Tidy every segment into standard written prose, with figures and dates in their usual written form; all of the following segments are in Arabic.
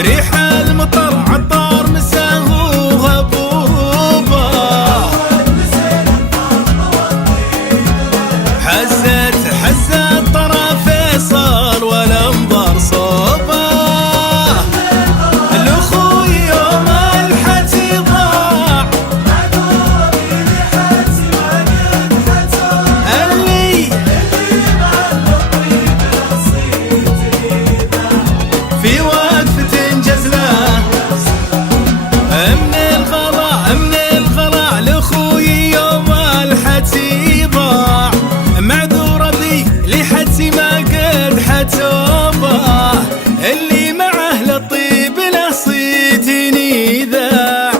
ريح المطر عطار مساه وغبوبه، حزت طرى فيصل والانظار صوبه. الاخوي يوم الحتي ضاع اللي في وقفة انجز له من الغلا لاخوي يوم الحتي ضاع، معذور بي لحتي ما قد حتوبه، اللي معه للطيب له صيتني ذاع،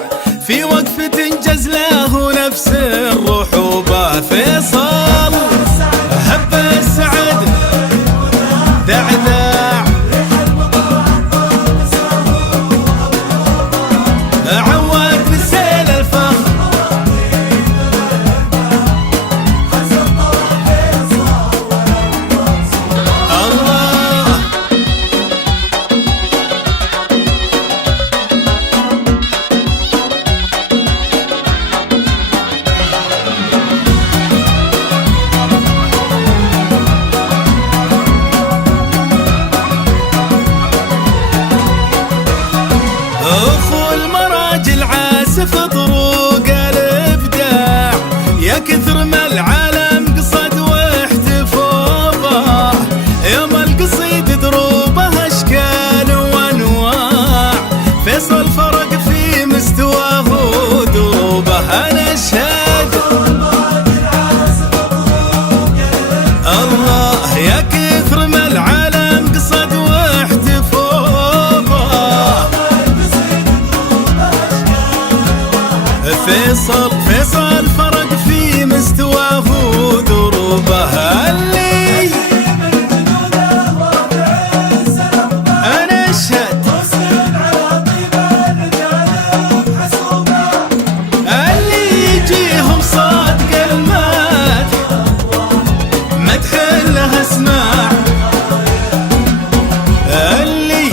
في وقفة انجز له نفس الرحوبه. فيصل هب السعد دعداع عواد بالسيل الفخر، الله اخو المراجل عاسف طروق الابداع، يا كثر ما العالم قصد واحتفاظه، يوم القصيد دروبه اشكال وانواع، فيصل فرق في مستواه ودروبه. انا اشهد الله يا كثر ما العالم قصد واحتفاظه، فيصل فرق في مستواه ودروبه، اللي انا اشهد اللي يجيهم صادق المدح مدح له اسماع، اللي